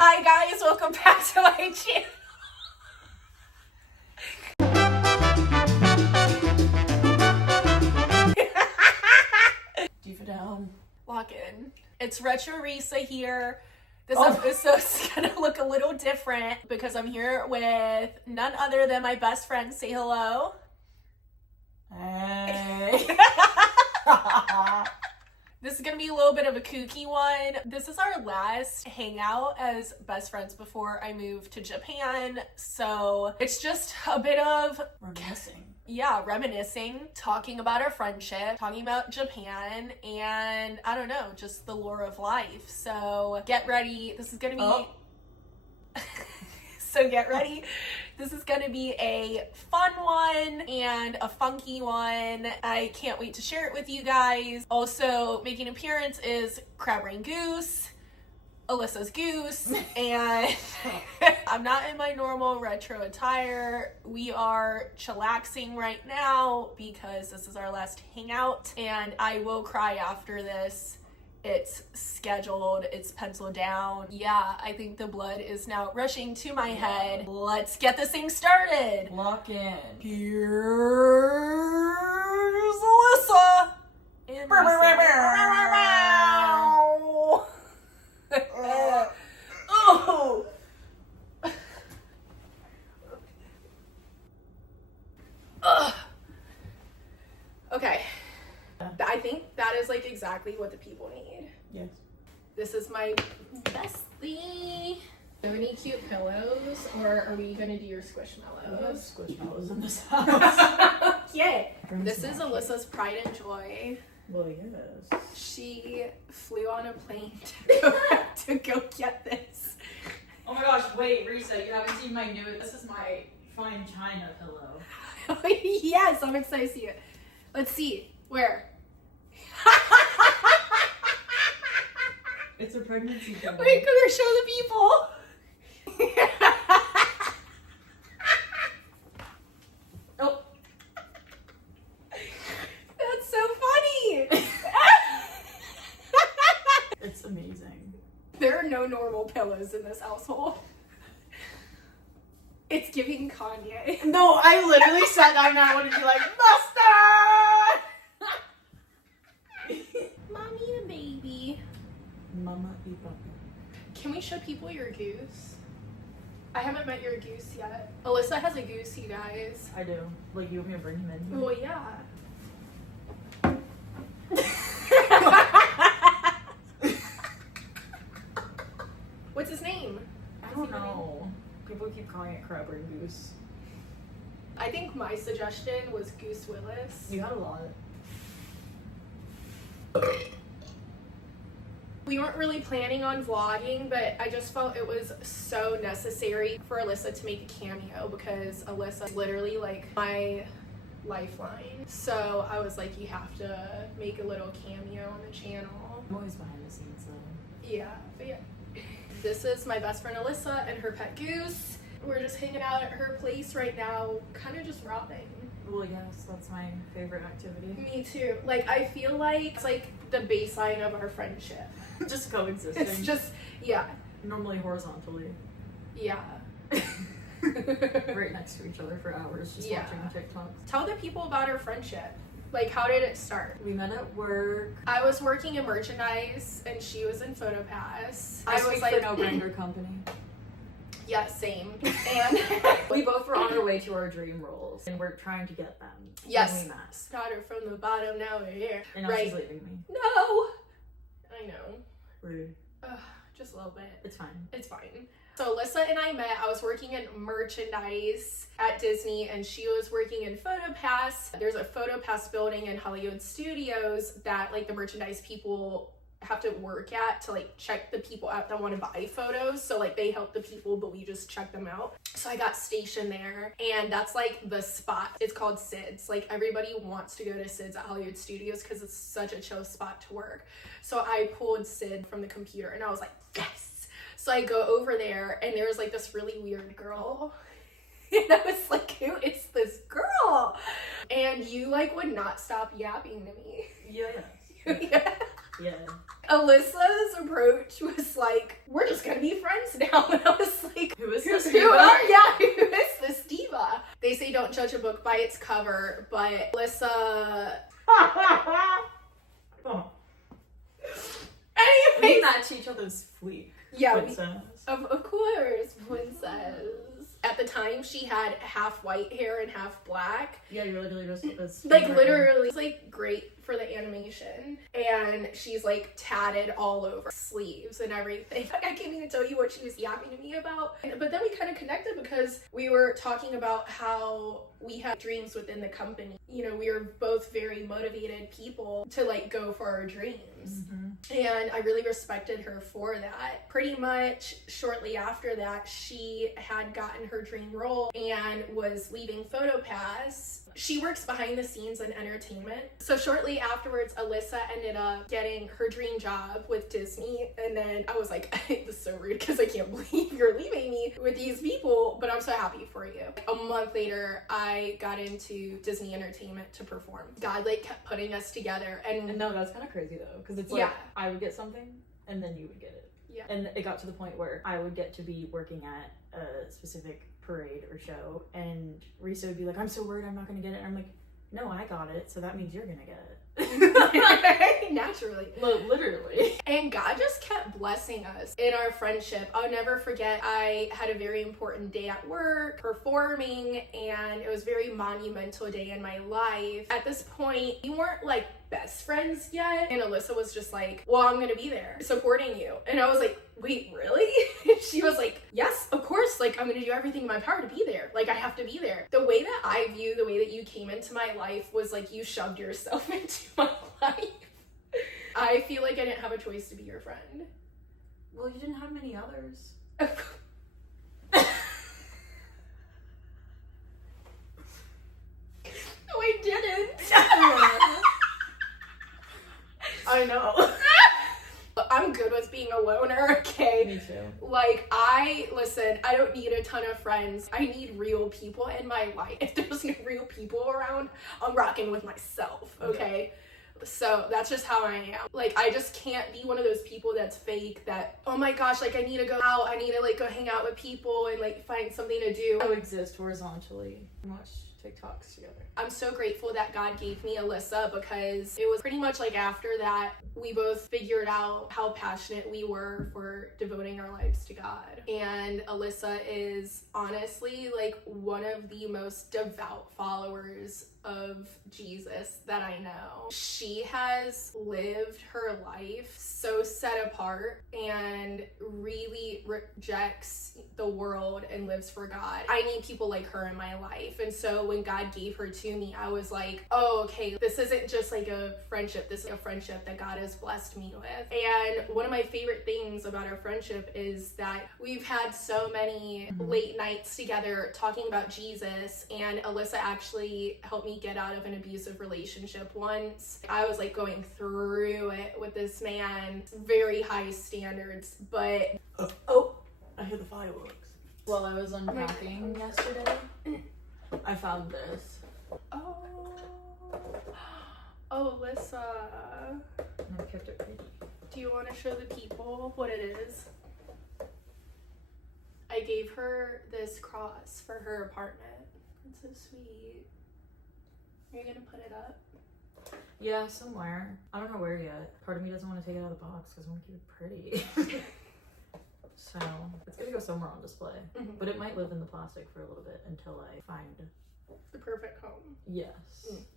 Hi guys, welcome back to my channel. Deep it down. Lock in. It's Retro Risa here. This episode's gonna look a little different because I'm here with none other than my best friend. Say hello. Hey. This is gonna be a little bit of a kooky one. This is our last hangout as best friends before I move to Japan. So it's just a bit of reminiscing, talking about our friendship, talking about Japan, and I don't know, just the lore of life. So get ready. This is gonna be So get ready. This is going to be a fun one and a funky one. I can't wait to share it with you guys. Also, making an appearance is Crab Rain Goose, Alyssa's Goose, and I'm not in my normal retro attire. We are chillaxing right now because this is our last hangout, and I will cry after this. It's scheduled, it's penciled down. Yeah, I think the blood is now rushing to my head. Let's get this thing started. Lock in. Here's Alyssa. And oh. Okay. I think that is like exactly what the people need. Yes. This is my bestie. Do any cute pillows, or are we gonna do your squishmallows? Squishmallows in this house. Yeah. This is Alyssa's pride and joy. Well, yes. She flew on a plane to go get this. Oh my gosh, wait, Risa, you haven't seen my new, this is my fine china pillow. Yes, I'm excited to see it. Let's see. Where? It's a pregnancy pillow. Wait, come here, show the people. Oh. That's so funny. It's amazing. There are no normal pillows in this household. It's giving Kanye. No, I literally sat down and I wanted to be like, Buster! Mommy and baby. Mama y papa. Can we show people your goose? I haven't met your goose yet. Alyssa has a goose, you guys. I do. Like, you want me to bring him in? Well, yeah. What's his name? I don't know. People keep calling it Crab Rain Goose. I think my suggestion was Goose Willis. You had a lot. We weren't really planning on vlogging, but I just felt it was so necessary for Alyssa to make a cameo because Alyssa is literally like my lifeline. So I was like, you have to make a little cameo on the channel. I'm always behind the scenes though. Yeah, but yeah. This is my best friend Alyssa and her pet Goose. We're just hanging out at her place right now, kind of just robbing. Well, yes, that's my favorite activity. Me too. Like, I feel like it's like the baseline of our friendship. Just coexisting. It's just, yeah. Normally horizontally. Yeah. Right next to each other for hours, just watching TikToks. Tell the people about our friendship. Like, how did it start? We met at work. I was working in merchandise and she was in PhotoPass. I was like, for no brand company. Yeah, same. And we both were on our way to our dream roles and we're trying to get them. Yes. And we met. Started from the bottom, now we're here. And now she's leaving me. No! I know. Rude. Just a little bit. It's fine. It's fine. So Alyssa and I met. I was working in merchandise at Disney and she was working in PhotoPass. There's a PhotoPass building in Hollywood Studios that like the merchandise people have to work at to like check the people out that want to buy photos. So like they help the people, but we just check them out. So I got stationed there and that's like the spot. It's called Sid's. Like everybody wants to go to Sid's at Hollywood Studios because it's such a chill spot to work. So I pulled Sid from the computer and I was like, yes. So I go over there and there was like this really weird girl. And I was like, who is this girl? And you like would not stop yapping to me. Yeah. Yeah. Yeah. Alyssa's approach was like, we're just gonna be friends now. And I was like, Who is this who diva? who is this diva? They say don't judge a book by its cover, but Alyssa... Oh. Anyways, We match each other's fleet. yeah, Princess. of course, princess. At the time, she had half white hair and half black. Yeah, you literally just this. Like, literally, it's like great for the animation. And she's like tatted all over sleeves and everything. I can't even tell you what she was yapping to me about. But then we kind of connected because we were talking about how we had dreams within the company. You know, we were both very motivated people to like go for our dreams. And I really respected her for that. Pretty much shortly after that, she had gotten her dream role and was leaving PhotoPass. She works behind the scenes in entertainment. So shortly afterwards, Alyssa ended up getting her dream job with Disney. And then I was like, this is so rude because I can't believe you're leaving me with these people, but I'm so happy for you. A month later, I got into Disney Entertainment to perform. God like kept putting us together. And no, that's kind of crazy though, because it's like Yeah. I would get something and then you would get it. Yeah. And it got to the point where I would get to be working at a specific parade or show, and Risa would be like, I'm so worried I'm not gonna get it. And I'm like, no, I got it, so that means you're gonna get it. Naturally. Literally. And God just kept blessing us in our friendship. I'll never forget, I had a very important day at work, performing, and it was a very monumental day in my life. At this point, we weren't like best friends yet, and Alyssa was just like, well, I'm gonna be there supporting you. And I was like, wait, really? And she was like, yes, of course, like I'm gonna do everything in my power to be there. Like I have to be there. The way that I view the way that you came into my life was like you shoved yourself into my life. I feel like I didn't have a choice to be your friend. Well, you didn't have many others. No, I didn't. I know. I'm good with being a loner, okay? Me too. Like, listen, I don't need a ton of friends. I need real people in my life. If there's no real people around, I'm rocking with myself, okay? So that's just how I am. Like, I just can't be one of those people that's fake, that, oh my gosh, like I need to go out, I need to like go hang out with people and like find something to do. Coexist horizontally and watch TikToks together. I'm so grateful that God gave me Alyssa, because it was pretty much like after that we both figured out how passionate we were for devoting our lives to God. And Alyssa is honestly like one of the most devout followers of Jesus that I know. She has lived her life so set apart and really rejects the world and lives for God. I need people like her in my life. And so when God gave her to me, I was like, oh, okay, this isn't just like a friendship. This is a friendship that God has blessed me with. And one of my favorite things about our friendship is that we've had so many late nights together talking about Jesus. And Alyssa actually helped me get out of an abusive relationship once. I was like going through it with this man, very high standards, but oh, I hear the fireworks. While I was unpacking yesterday, I found this. Oh, Alyssa, And I kept it pretty. do you want to show the people what it is? I gave her this cross for her apartment. It's so sweet. Are you gonna put it up? Yeah, somewhere. I don't know where yet. Part of me doesn't want to take it out of the box because I want to keep it pretty. So it's gonna go somewhere on display. But it might live in the plastic for a little bit until I find The perfect home. yes,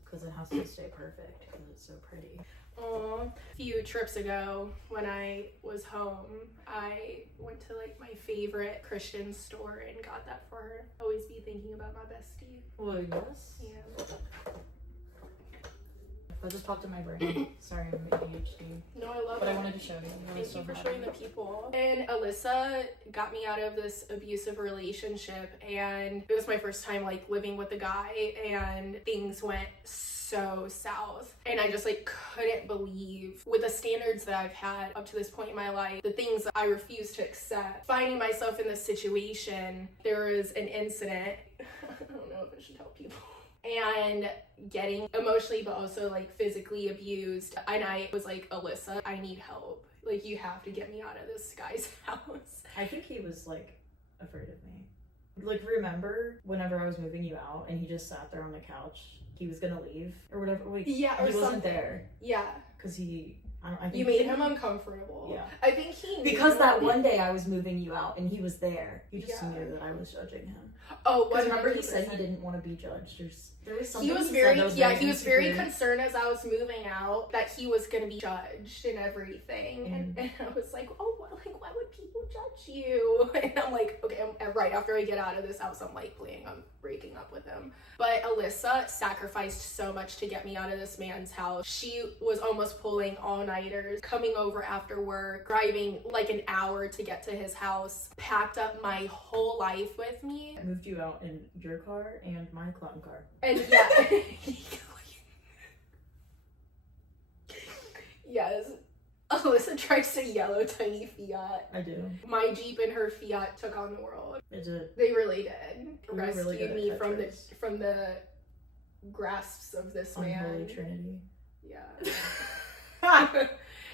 because it has to stay perfect because it's so pretty. A few trips ago when I was home, I went to like my favorite Christian store and got that for her. Always be thinking about my bestie. Well, yes. Yeah. That just popped in my brain. Sorry, I'm ADHD. No, I love But it. I wanted to show you. Thank you for showing the people. And Alyssa got me out of this abusive relationship, and it was my first time like living with a guy, and things went so south. And I just like couldn't believe, with the standards that I've had up to this point in my life, the things that I refused to accept. Finding myself in this situation, there was an incident. I don't know if I should tell people. and getting emotionally but also like physically abused. And I was like, Alyssa, I need help. Like, you have to get me out of this guy's house. I think he was like afraid of me. Like, remember whenever I was moving you out and he just sat there on the couch, he was gonna leave or whatever. Like, yeah, or he wasn't something. there. Yeah, because I think you made him uncomfortable. Yeah, I think he because that one day I was moving you out and he was there. You just knew that I was judging him. Oh, because remember he said he didn't want to be judged. There was something he was very concerned as I was moving out that he was going to be judged and everything. And I was like, oh, why would people judge you? And I'm like, okay, right after I get out of this house, I'm like planning on breaking up with him. But Alyssa sacrificed so much to get me out of this man's house. She was almost pulling all-nighters, coming over after work, driving like an hour to get to his house, packed up my whole life with me. I moved you out in your car and my clown car. And yeah. Yes. Alyssa drives a yellow tiny Fiat. I do. My Jeep and her Fiat took on the world. It did. They really did. Rescued really me from the grasps of this man. Unholy Trinity. Yeah.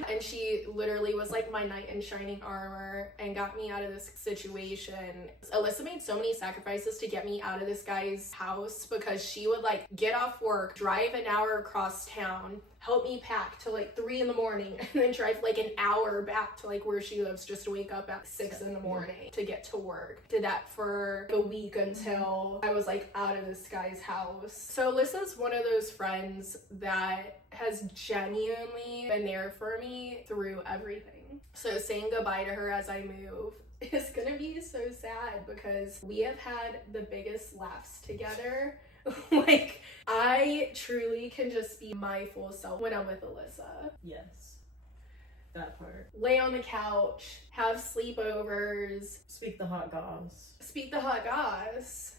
And she literally was like my knight in shining armor and got me out of this situation. Alyssa made so many sacrifices to get me out of this guy's house because she would like get off work, drive an hour across town, help me pack till like 3 a.m, and then drive like an hour back to like where she lives just to wake up at 6 a.m. to get to work. Did that for a week until I was like out of this guy's house. So Alyssa's one of those friends that has genuinely been there for me through everything. So saying goodbye to her as I move is gonna be so sad because we have had the biggest laughs together. Like, I truly can just be my full self when I'm with Alyssa. Yes. That part. Lay on the couch, have sleepovers. Speak the hot goss. Speak the hot goss.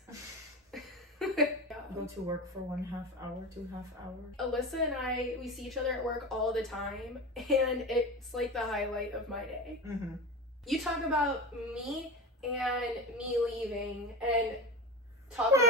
Go to work for 1/2 hour, 2.5 hours. Alyssa and I, we see each other at work all the time, and it's like the highlight of my day. Mm-hmm. You talk about me and me leaving, and talk about...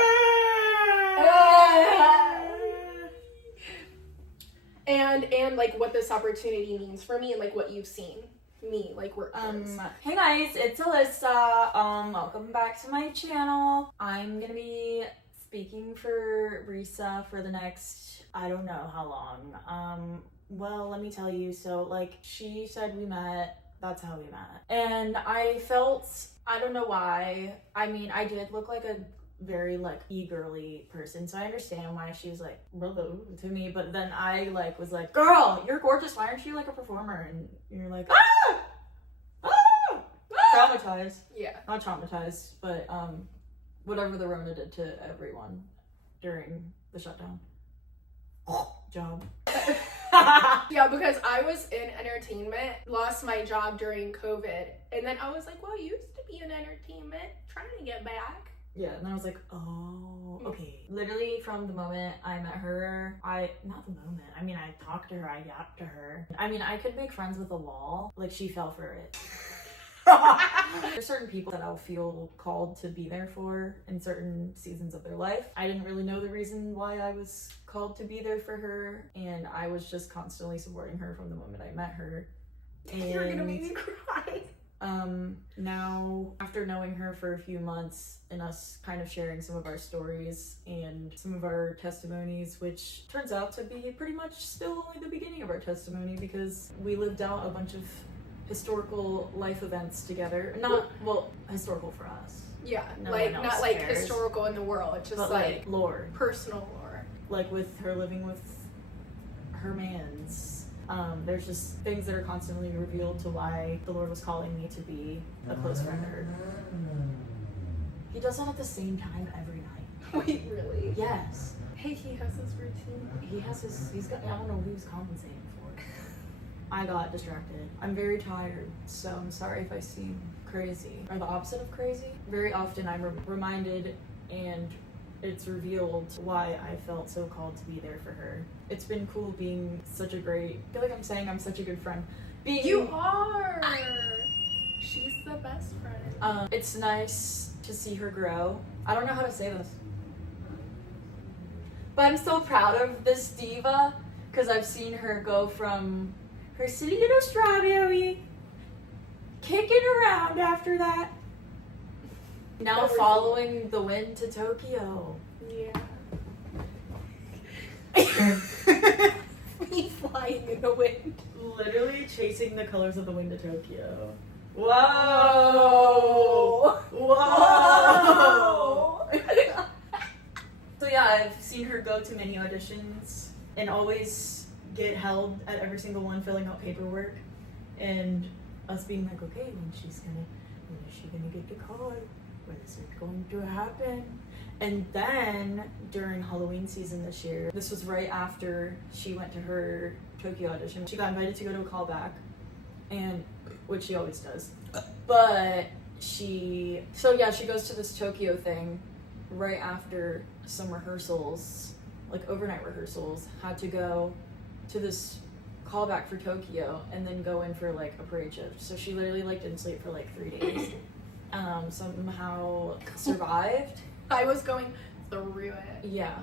and like what this opportunity means for me and like what you've seen me like work towards. Hey guys, it's Alyssa. Welcome back to my channel. I'm gonna be speaking for Risa for the next, I don't know how long. Well, let me tell you. So like she said we met, that's how we met. And I felt, I don't know why, I mean, I did look like a very like e-girly person, so I understand why she was like hello to me, but then I like was like, girl, you're gorgeous, why aren't you like a performer? And you're like, traumatized. Yeah, not traumatized, but whatever the Rona did to everyone during the shutdown. Job. Yeah, because I was in entertainment, lost my job during COVID, and then I was like, well, I used to be in entertainment, trying to get back. Yeah, and then I was like, oh, okay. Literally from the moment I met her, I talked to her, I yapped to her. I mean, I could make friends with a wall. Like, she fell for it. There's certain people that I'll feel called to be there for in certain seasons of their life. I didn't really know the reason why I was called to be there for her, and I was just constantly supporting her from the moment I met her. And you're gonna make me cry. Now, after knowing her for a few months and us kind of sharing some of our stories and some of our testimonies, which turns out to be pretty much still only the beginning of our testimony because we lived out a bunch of historical life events together. Not, well, historical for us. Yeah, no like not like cares. Historical in the world, just but like lore. Personal lore. Like with her living with her mans. There's just things that are constantly revealed to why the Lord was calling me to be a close friend of her. He does that at the same time every night. Wait, really? Yes. Hey, he has his routine. He's got, I don't know what he was compensating for. I got distracted. I'm very tired, so I'm sorry if I seem crazy. Or the opposite of crazy. Very often I'm reminded and it's revealed why I felt so called to be there for her. It's been cool being such a great, I feel like I'm saying I'm such a good friend. You are! She's the best friend. It's nice to see her grow. I don't know how to say this. But I'm so proud of this diva because I've seen her go from her silly little strawberry kicking around after that. Now following the wind to Tokyo. Yeah. Me flying in the wind. Literally chasing the colors of the wind to Tokyo. Whoa! Whoa! So yeah, I've seen her go to many auditions and always get held at every single one filling out paperwork. And us being like, okay, when is she gonna get the call? When is it going to happen? And then during Halloween season this year, this was right after she went to her Tokyo audition. She got invited to go to a callback, and which she always does. But she goes to this Tokyo thing right after some rehearsals, like overnight rehearsals, had to go to this callback for Tokyo and then go in for like a parade shift. So she literally like didn't sleep for like 3 days. Somehow survived. I was going through it. Yeah.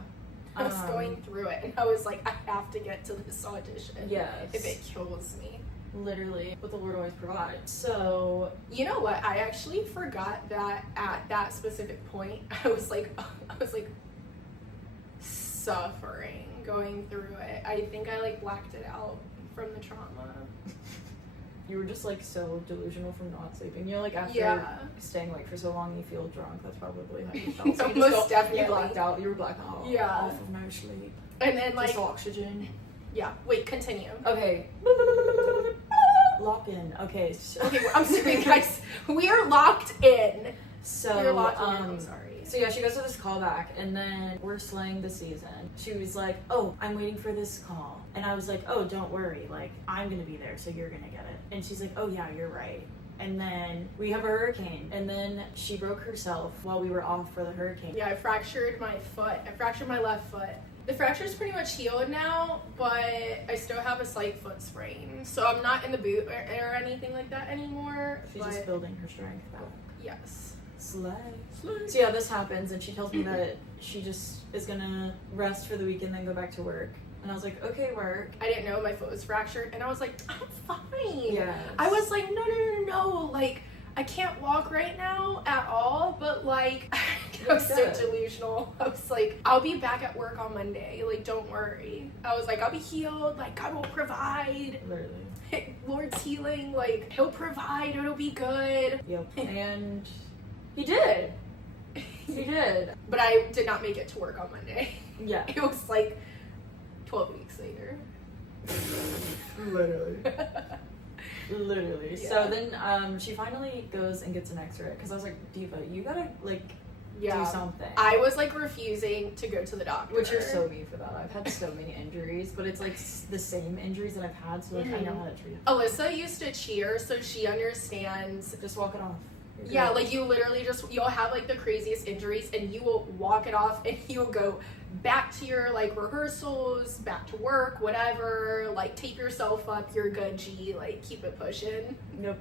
I was going through it, and I was like, I have to get to this audition. Yes. If it kills me. Literally, but the Lord always provides. So, you know what? I actually forgot that at that specific point, I was like suffering going through it. I think I like blacked it out from the trauma. You were just like so delusional from not sleeping. You know, like after staying awake for so long, you feel drunk. That's probably how you felt. So Most definitely. You blacked out. You were blacked out. Yeah. Off of no sleep. And then like just oxygen. Yeah. Wait. Continue. Okay. Lock in. Okay. So. Okay. I'm sorry, guys. We are locked in. So we're locked in. I'm sorry. So yeah, she goes to this callback, and then we're slaying the season. She was like, "Oh, I'm waiting for this call," and I was like, "Oh, don't worry. Like, I'm gonna be there, so you're gonna get it." And she's like, "Oh yeah, you're right." And then we have a hurricane, and then she broke herself while we were off for the hurricane. Yeah, I fractured my foot. I fractured my left foot. The fracture's pretty much healed now, but I still have a slight foot sprain. So I'm not in the boot or anything like that anymore. She's just building her strength back. Yes. Slay. So yeah, this happens, and she tells me that she just is gonna rest for the weekend, then go back to work. And I was like, okay, work. I didn't know my foot was fractured, and I was like, I'm fine. Yeah. I was like, no. Like, I can't walk right now at all, but like, I was so delusional. I was like, I'll be back at work on Monday. Like, don't worry. I was like, I'll be healed. Like, God will provide. Literally. Lord's healing. Like, He'll provide. It'll be good. Yep. And He did. He did. But I did not make it to work on Monday. Yeah. It was like 12 weeks later. Literally. Literally. Yeah. So then she finally goes and gets an x-ray because I was like, Diva, you gotta like do something. I was like refusing to go to the doctor. Which you're so me for that. I've had so many injuries, but it's like the same injuries that I've had, so like I know how to treat it. Alyssa used to cheer, so she understands. Just walk it off. Yeah, like you literally you'll have like the craziest injuries and you will walk it off and you'll go back to your like rehearsals, back to work, whatever, like tape yourself up, you're good, G, like keep it pushing. Nope.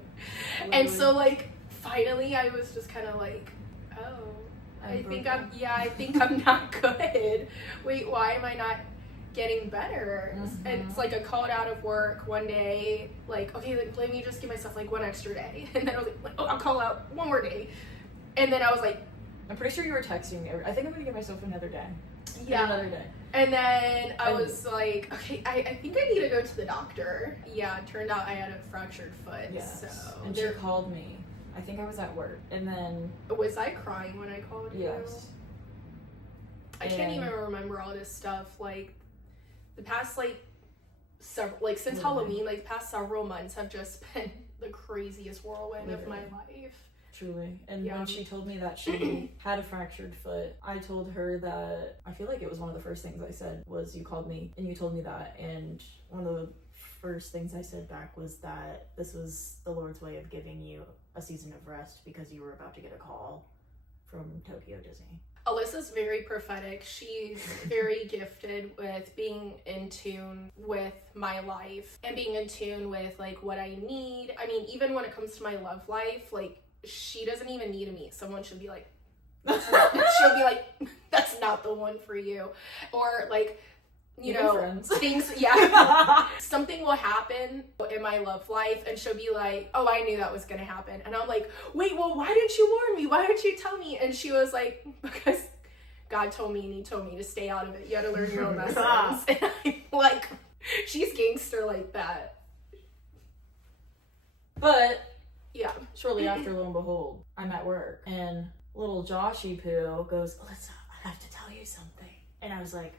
And so like finally I was just kind of like, oh, I think I'm not good. Wait, why am I not getting better? Mm-hmm. And it's like I called out of work one day, like, okay, like, let me just give myself like one extra day. And then I was like, oh, I'll call out one more day. And then I was like, I'm pretty sure you were texting me. I think I'm gonna give myself another day. Yeah. Another day. And then I was like, okay, I think I need to go to the doctor. Yeah, it turned out I had a fractured foot. Yes. So and she called me. I think I was at work. And then was I crying when I called you? Yes. I can't even remember all this stuff. Like the past since Halloween, like the past several months have just been the craziest whirlwind of my life. Truly. And when she told me that she had a fractured foot, I told her that I feel like it was one of the first things I said was you called me and you told me that, and one of the first things I said back was that this was the Lord's way of giving you a season of rest because you were about to get a call from Tokyo Disney. Alyssa's very prophetic. She's very gifted with being in tune with my life and being in tune with like what I need. I mean, even when it comes to my love life, like she doesn't even need to meet someone. She'll be like, She'll be like, that's not the one for you. Or like, you Even know, friends. things, something will happen in my love life and she'll be like, oh, I knew that was gonna happen. And I'm like, wait, well, why didn't you warn me? Why didn't you tell me? And she was like, because God told me and he told me to stay out of it. You had to learn your own lessons. And I'm like, she's gangster like that. But yeah, shortly after, lo and behold, I'm at work and little Joshy Poo goes, Alyssa, I have to tell you something. And I was like,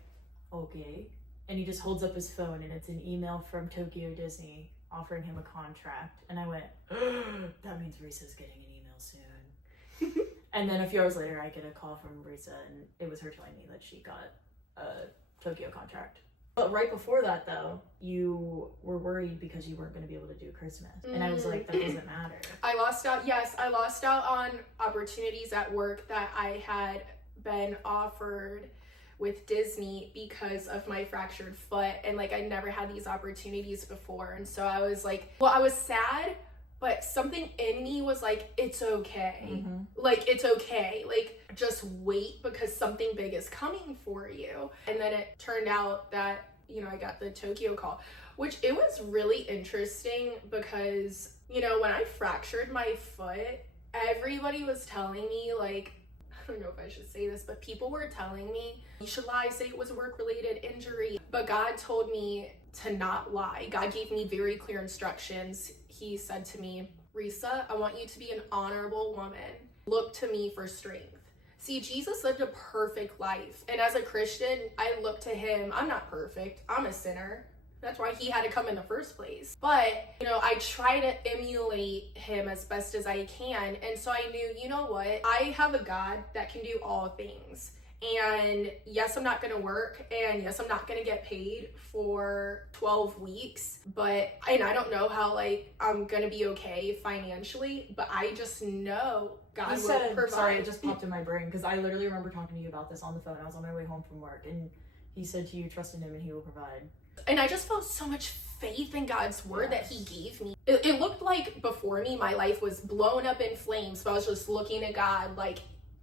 okay. And he just holds up his phone and it's an email from Tokyo Disney offering him a contract. And I went, that means Risa's getting an email soon. And then a few hours later, I get a call from Risa and it was her telling me that she got a Tokyo contract. But right before that, though, you were worried because you weren't going to be able to do Christmas. And I was like, that doesn't matter. I lost out on opportunities at work that I had been offered with Disney because of my fractured foot. And like, I never had these opportunities before. And so I was like, well, I was sad, but something in me was like, it's okay. Mm-hmm. Like, it's okay. Like, just wait because something big is coming for you. And then it turned out that, you know, I got the Tokyo call, which it was really interesting because, you know, when I fractured my foot, everybody was telling me, like, I don't know if I should say this, but people were telling me, you should lie, say it was a work-related injury. But God told me to not lie. God gave me very clear instructions. He said to me, Risa, I want you to be an honorable woman. Look to me for strength. See, Jesus lived a perfect life. And as a Christian, I look to him. I'm not perfect. I'm a sinner. That's why he had to come in the first place. But, you know, I try to emulate him as best as I can. And so I knew, you know what? I have a God that can do all things. And yes, I'm not going to work. And yes, I'm not going to get paid for 12 weeks. And I don't know how, like, I'm going to be okay financially. But I just know God will provide. Sorry, it just popped in my brain. Because I literally remember talking to you about this on the phone. I was on my way home from work. And he said to you, trust in him and he will provide. And I just felt so much faith in God's word that he gave me. It looked like before me, my life was blown up in flames. But I was just looking at God like,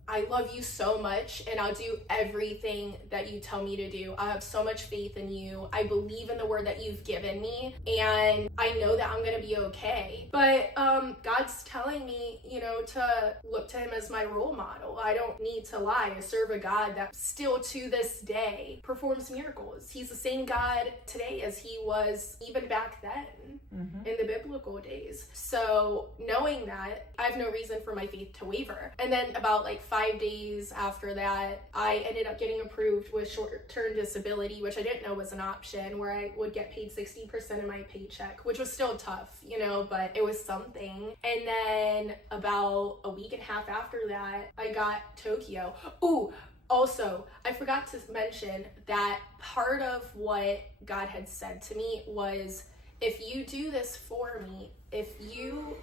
I love you so much and I'll do everything that you tell me to do. I have so much faith in you. I believe in the word that you've given me and I know that I'm going to be okay. But God's telling me, you know, to look to him as my role model. I don't need to lie. I serve a God that still to this day performs miracles. He's the same God today as he was even back then. Mm-hmm. In the biblical days. So knowing that, I have no reason for my faith to waver. And then about like 5 days after that, I ended up getting approved with short-term disability, which I didn't know was an option, where I would get paid 60% of my paycheck, which was still tough, you know, but it was something. And then about a week and a half after that, I got Tokyo. Ooh, also, I forgot to mention that part of what God had said to me was, if you do this for me, if you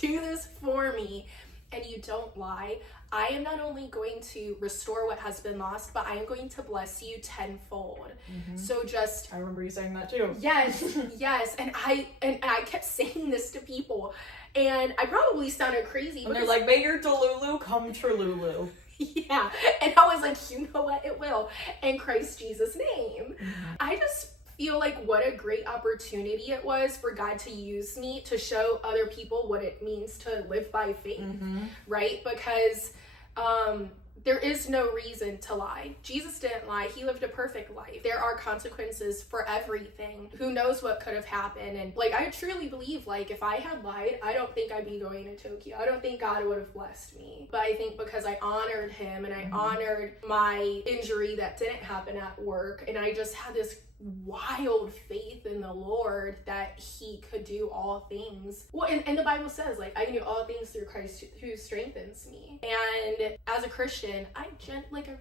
do this for me and you don't lie, I am not only going to restore what has been lost, but I am going to bless you tenfold. Mm-hmm. So just... I remember you saying that too. Yes, yes. And I kept saying this to people. And I probably sounded crazy. And they're like, may your Delulu come Trululu. Yeah, and I was like, you know what, it will, in Christ Jesus' name. Mm-hmm. I just feel like what a great opportunity it was for God to use me to show other people what it means to live by faith, mm-hmm. right? Because there is no reason to lie. Jesus didn't lie. He lived a perfect life. There are consequences for everything. Who knows what could have happened? And like, I truly believe, like, if I had lied, I don't think I'd be going to Tokyo. I don't think God would have blessed me. But I think because I honored him and I honored my injury that didn't happen at work, and I just had this wild faith in the Lord that he could do all things. Well, and the Bible says, like, I can do all things through Christ who strengthens me. And as a Christian, I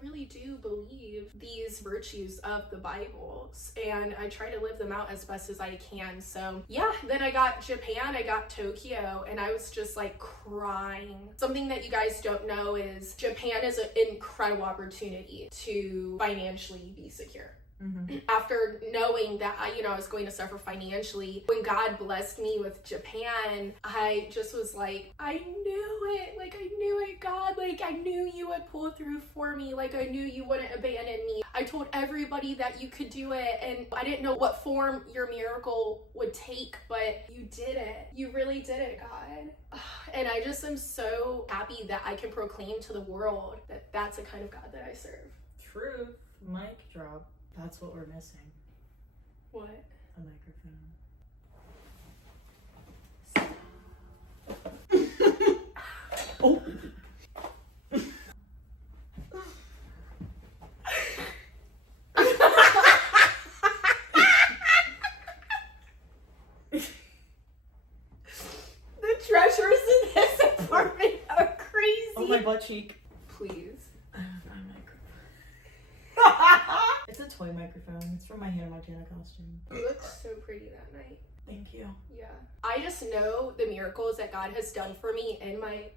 really do believe these virtues of the Bibles, and I try to live them out as best as I can. So yeah, then I got Japan, I got Tokyo, and I was just like crying. Something that you guys don't know is Japan is an incredible opportunity to financially be secure. After knowing that I was going to suffer financially, when God blessed me with Japan, I just was like, I knew it. Like, I knew it, God. Like, I knew you would pull through for me. Like, I knew you wouldn't abandon me. I told everybody that you could do it, and I didn't know what form your miracle would take, but you did it. You really did it, God. And I just am so happy that I can proclaim to the world that that's the kind of God that I serve. Truth. Mic drop. That's what we're missing. What? A microphone. Oh. The treasures in this apartment are crazy. Oh, my butt cheek. Please. It's a toy microphone. It's from my Hannah Montana costume. You looked so pretty that night. Thank you. Yeah. I just know the miracles that God has done for me in my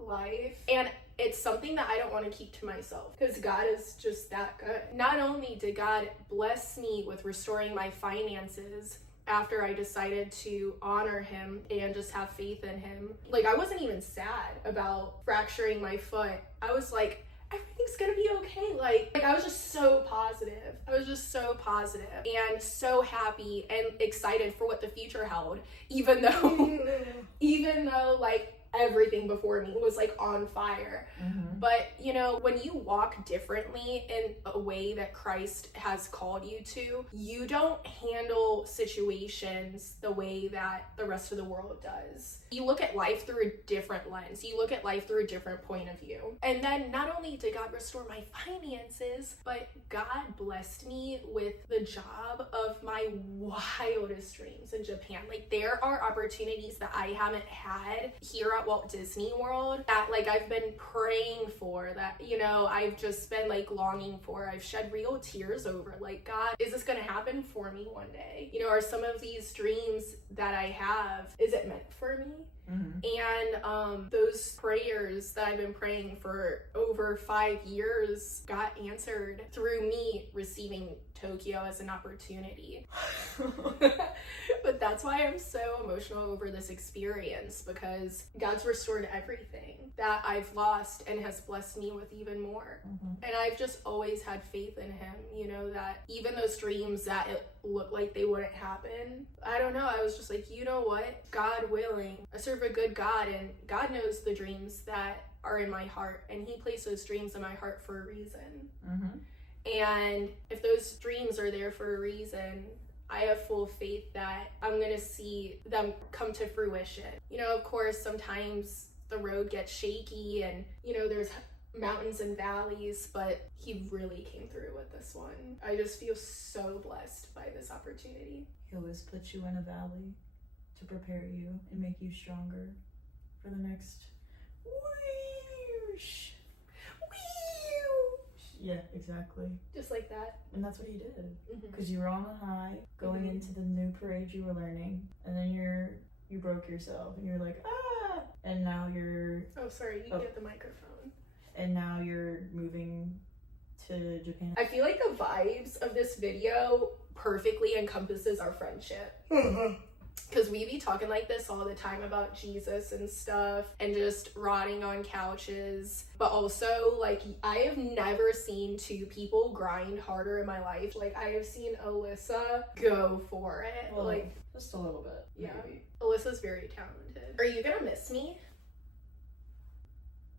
life. And it's something that I don't want to keep to myself because God is just that good. Not only did God bless me with restoring my finances after I decided to honor him and just have faith in him. Like, I wasn't even sad about fracturing my foot. I was like, everything's gonna be okay. Like I was just so positive. I was just so positive and so happy and excited for what the future held, even though like everything before me was like on fire. But when you walk differently in a way that Christ has called you to, you don't handle situations the way that the rest of the world does. You look at life through a different lens. You look at life through a different point of view. And then not only did God restore my finances, but God blessed me with the job of my wildest dreams in Japan. Like, there are opportunities that I haven't had here at Walt Disney World that like I've been praying for, that I've just been like longing for. I've shed real tears over, like, God, is this gonna happen for me one day? Are some of these dreams that I have, is it meant for me? And those prayers that I've been praying for over 5 years got answered through me receiving Tokyo as an opportunity. But that's why I'm so emotional over this experience, because God's restored everything that I've lost and has blessed me with even more. And I've just always had faith in him, that even those dreams that it looked like they wouldn't happen, I don't know, I was just like, you know what, God willing, I serve a good God, and God knows the dreams that are in my heart, and he placed those dreams in my heart for a reason. And if those dreams are there for a reason, I have full faith that I'm gonna see them come to fruition. Of course, sometimes the road gets shaky and, there's mountains and valleys, but he really came through with this one. I just feel so blessed by this opportunity. He always puts you in a valley to prepare you and make you stronger for the next whoosh. Yeah, exactly. Just like that. And that's what he did. Because you were on a high going into the new parade you were learning, and then you broke yourself and you're like, ah, and now you're get the microphone. And now you're moving to Japan. I feel like the vibes of this video perfectly encompasses our friendship. Because we be talking like this all the time about Jesus and stuff, and just rotting on couches. But also, like, I have never seen two people grind harder in my life. Like, I have seen Alyssa go for it. Well, like, just a little bit. Yeah. Maybe. Alyssa's very talented. Are you gonna miss me?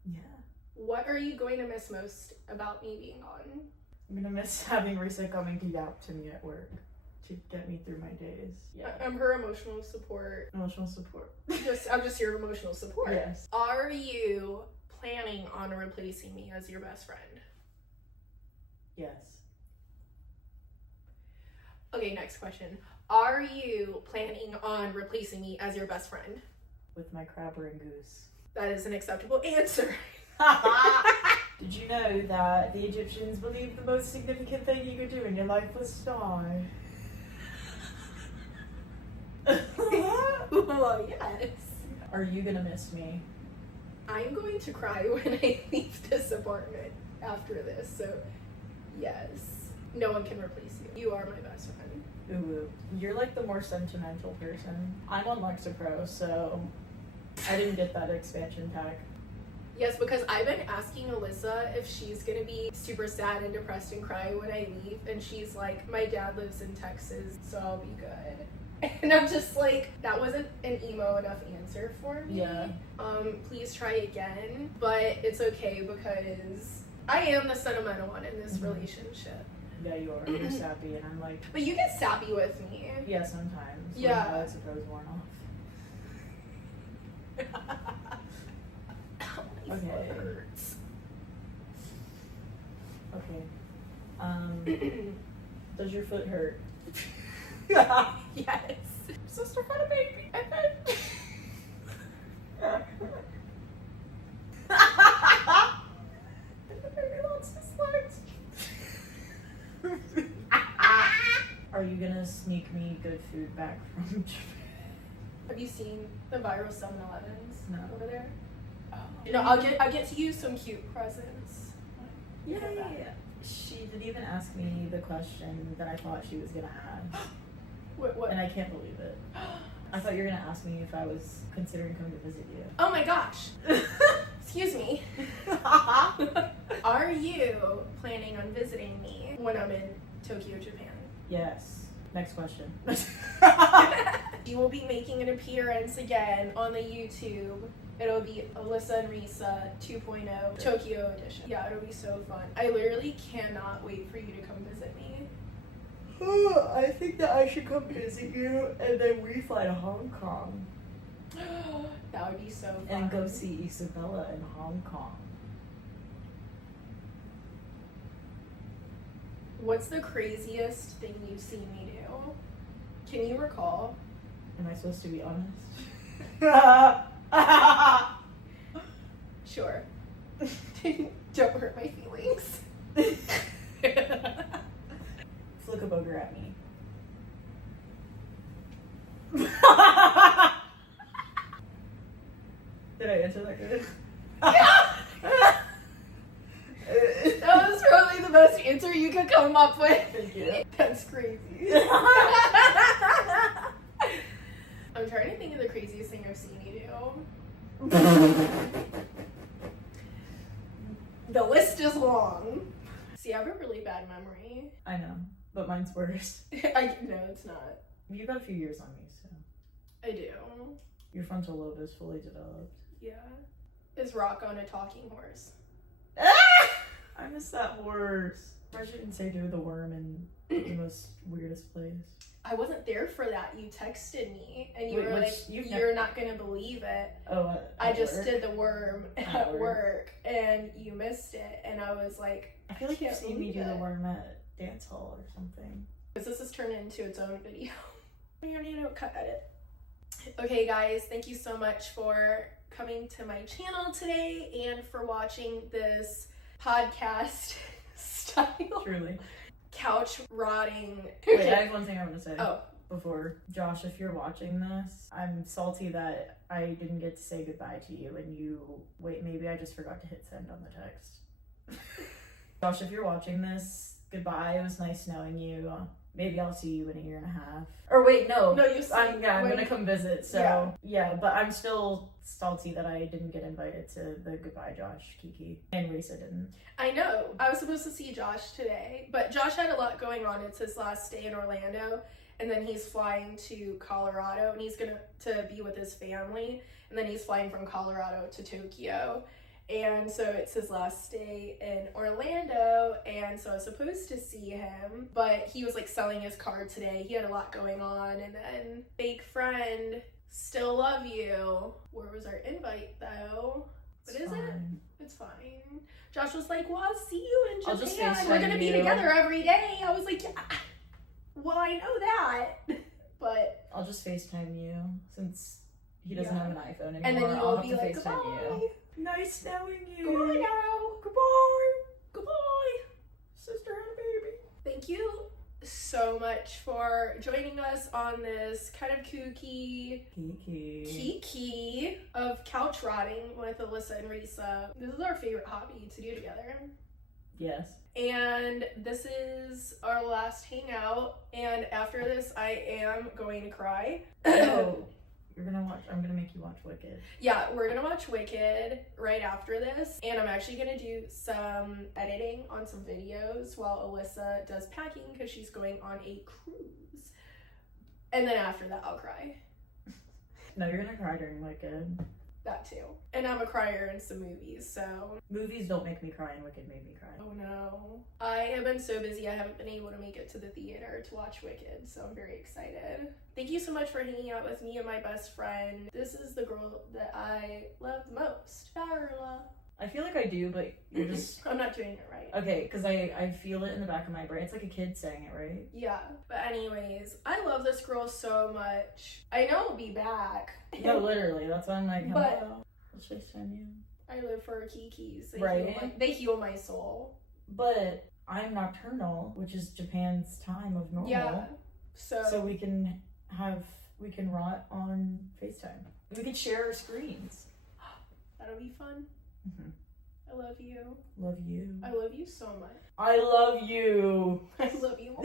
Yeah. What are you going to miss most about me being gone? I'm gonna miss having Risa coming to yap to me at work to get me through my days. Yeah. I'm her emotional support. Emotional support. I'm just your emotional support. Yes. Are you planning on replacing me as your best friend? Yes. Okay, next question. Are you planning on replacing me as your best friend? With my crab goose. That is an acceptable answer. Did you know that the Egyptians believed the most significant thing you could do in your life was die? Well, yes. Are you gonna miss me? I'm going to cry when I leave this apartment after this, so yes. No one can replace you. You are my best friend. Ooh, you're like the more sentimental person. I'm on Lexapro, so I didn't get that expansion pack. Yes, because I've been asking Alyssa if she's gonna be super sad and depressed and cry when I leave, and she's like, my dad lives in Texas, so I'll be good. And I'm just like, that wasn't an emo enough answer for me. Yeah. Please try again, but it's okay because I am the sentimental one in this relationship. Yeah, you are. You're sappy, and I'm like... But you get sappy with me. Yeah, sometimes. Yeah. When Lexapro's worn off. Okay. Hurts. Okay. Does your foot hurt? Yes. Sister had a baby. The baby wants to slut. Are you gonna sneak me good food back from Japan? Have you seen the viral 7-Elevens No. over there? Oh. No, I'll get to you some cute presents. Yeah. She didn't even ask me the question that I thought she was gonna ask. What? And I can't believe it. I thought you were gonna ask me if I was considering coming to visit you. Oh my gosh. Excuse me. Are you planning on visiting me when I'm in Tokyo, Japan? Yes. Next question. You will be making an appearance again on the YouTube. It'll be Alyssa and Risa 2.0 Tokyo edition. Yeah, it'll be so fun. I literally cannot wait for you to come visit me. I think that I should come visit you and then we fly to Hong Kong. That would be so fun. And go see Isabella in Hong Kong. What's the craziest thing you've seen me do? Can you recall? Am I supposed to be honest? Sure. Don't hurt my feelings. Flick a booger at me. Did I answer that good? That was probably the best answer you could come up with. Thank you. That's crazy. I'm trying to think of the craziest thing I've seen you do. The list is long. See, I have a really bad memory. I know, but mine's worse. No, it's not. You've got a few years on me, so. I do. Your frontal lobe is fully developed. Yeah. Is Rock on a talking horse? I miss that horse. I shouldn't say do the worm in the most weirdest place. I wasn't there for that. You texted me and you Wait, were like, you've you're not gonna believe it. Oh, I just work? did the worm at work and you missed it. And I was like, I feel like you've seen me do the it. worm at dance hall or something. Because this has turned into its own video. You don't need to cut edit. Okay, guys, thank you so much for coming to my channel today and for watching this podcast style. Truly. Couch rotting. Wait, I have one thing I want to say. Oh. Before. Josh, if you're watching this, I'm salty that I didn't get to say goodbye to you and you... Wait, maybe I just forgot to hit send on the text. Josh, if you're watching this, goodbye. It was nice knowing you. Maybe I'll see you in a year and a half. Or wait, no. No, you I'm gonna come visit, so... Yeah. But I'm still salty that I didn't get invited to the Goodbye Josh Kiki. And Risa didn't. I know. I was supposed to see Josh today, but Josh had a lot going on. It's his last day in Orlando, and then he's flying to Colorado, and he's gonna be with his family, and then he's flying from Colorado to Tokyo. And so it's his last day in Orlando, and so I was supposed to see him, but he was like selling his car today. He had a lot going on, and then fake friend, still love you. Where was our invite though? What is it? It's fine. Josh was like, well, I'll see you in I'll just Japan. FaceTime We're gonna be you. together every day. I was like, yeah. Well, I know that, but I'll just FaceTime you since he doesn't have an iPhone anymore. and then I'll you'll have be to like, FaceTime goodbye. you. Nice knowing you. Goodbye now. Goodbye. Goodbye. Sister had a baby. Thank you so much for joining us on this kind of kooky kiki of couch rotting with Alyssa and Risa. This is our favorite hobby to do together. Yes. And this is our last hangout. And after this, I am going to cry. Oh, I'm gonna make you watch Wicked. Yeah, we're gonna watch Wicked right after this. And I'm actually gonna do some editing on some videos while Alyssa does packing because she's going on a cruise. And then after that, I'll cry. No, you're gonna cry during Wicked. That too. And I'm a crier in some movies, so. Movies don't make me cry, and Wicked made me cry. Oh no. I have been so busy, I haven't been able to make it to the theater to watch Wicked, so I'm very excited. Thank you so much for hanging out with me and my best friend. This is the girl that I love the most, Darla. I feel like I do, but you're just... I'm not doing it right. Okay, because I feel it in the back of my brain. It's like a kid saying it, right? Yeah. But anyways, I love this girl so much. I know I'll be back. No, literally. That's why I'm like, hello. But Let's FaceTime you. I live for Kikis. Right. They heal my soul. But I'm nocturnal, which is Japan's time of normal. Yeah. So we can rot on FaceTime. We can share our screens. That'll be fun. Mm-hmm. I love you. Love you. I love you so much. I love you. I love you more.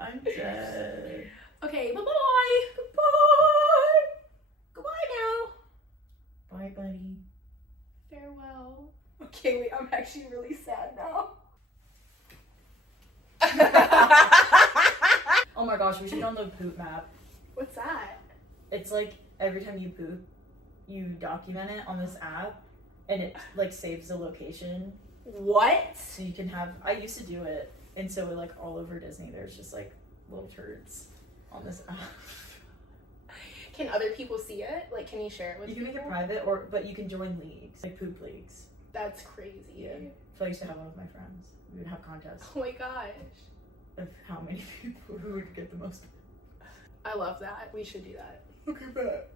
I'm dead. Okay, bye-bye. Goodbye. Goodbye now. Bye, buddy. Farewell. Okay, wait, I'm actually really sad now. Oh my gosh, we should download Poop Map. What's that? It's like every time you poop, you document it on this app, and it like saves the location. What? So you can have. I used to do it, and so like all over Disney, there's just like little turds on this app. Can other people see it? Like, can you share it with You can make it people? private, but you can join leagues, like poop leagues. That's crazy. Yeah. So I used to have one with my friends. We would have contests Oh my gosh. of how many people who would get the most. I love that. We should do that. Okay, bet.